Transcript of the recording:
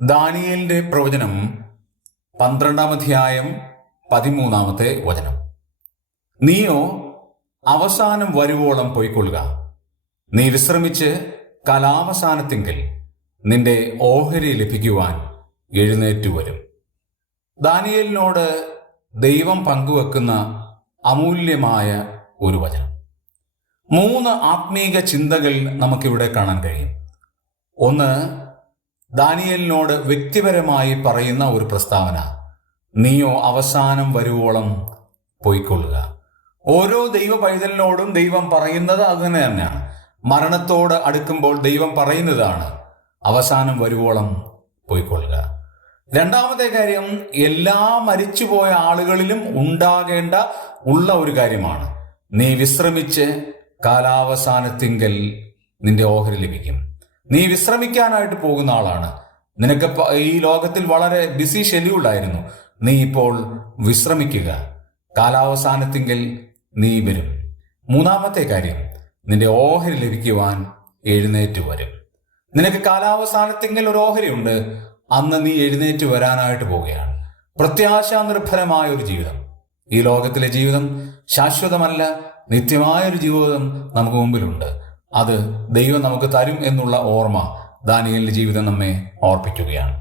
ദാനിയേലിന്റെ പ്രവചനം 12-ാം അധ്യായം 13-ാമത്തെ വചനം. നീയോ അവസാനം വരുവോളം പൊയ്ക്കൊള്ളുക. നീ വിശ്രമിച്ച് കാലാവസാനത്തിങ്കൽ നിന്റെ ഓഹരി ലഭിക്കുവാൻ എഴുന്നേറ്റു വരും. ദാനിയേലിനോട് ദൈവം പങ്കുവെക്കുന്ന അമൂല്യമായ ഒരു വചനം. 3 ആത്മീക ചിന്തകൾ നമുക്കിവിടെ കാണാൻ കഴിയും. ഒന്ന്, ദാനിയേലിനോട് വ്യക്തിപരമായി പറയുന്ന ഒരു പ്രസ്താവന: നീയോ അവസാനം വരുവോളം പൊയ്ക്കൊള്ളുക. ഓരോ ദൈവ പൈതലിനോടും ദൈവം പറയുന്നത് അങ്ങനെ തന്നെയാണ്. മരണത്തോട് അടുക്കുമ്പോൾ ദൈവം പറയുന്നതാണ് അവസാനം വരുവോളം പൊയ്ക്കൊള്ളുക. രണ്ടാമത്തെ കാര്യം, എല്ലാ മരിച്ചുപോയ ആളുകളിലും ഉള്ള ഒരു കാര്യമാണ്: നീ വിശ്രമിച്ച് കാലാവസാനത്തിങ്കൽ നിന്റെ ഓഹരി ലഭിക്കും. നീ വിശ്രമിക്കാനായിട്ട് പോകുന്ന ആളാണ്. നിനക്ക് ഈ ലോകത്തിൽ വളരെ ബിസി ഷെഡ്യൂൾഡായിരുന്നു. നീ ഇപ്പോൾ വിശ്രമിക്കുക. കാലാവസാനത്തിങ്കൽ നീ വരും. മൂന്നാമത്തെ കാര്യം, നിന്റെ ഓഹരി ലഭിക്കുവാൻ എഴുന്നേറ്റ് വരും. നിനക്ക് കാലാവസാനത്തിങ്കൽ ഒരു ഓഹരി ഉണ്ട്. അന്ന് നീ എഴുന്നേറ്റ് വരാനായിട്ട് പോവുകയാണ്. പ്രത്യാശാനിർഭരമായ ഒരു ജീവിതം. ഈ ലോകത്തിലെ ജീവിതം ശാശ്വതമല്ല. നിത്യമായൊരു ജീവിതം നമുക്ക് മുമ്പിലുണ്ട്. അത് ദൈവം നമുക്ക് തരും എന്നുള്ള ഓർമ്മ ദാനിയേലിന്റെ ജീവിതം നമ്മെ ഓർപ്പിക്കുകയാണ്.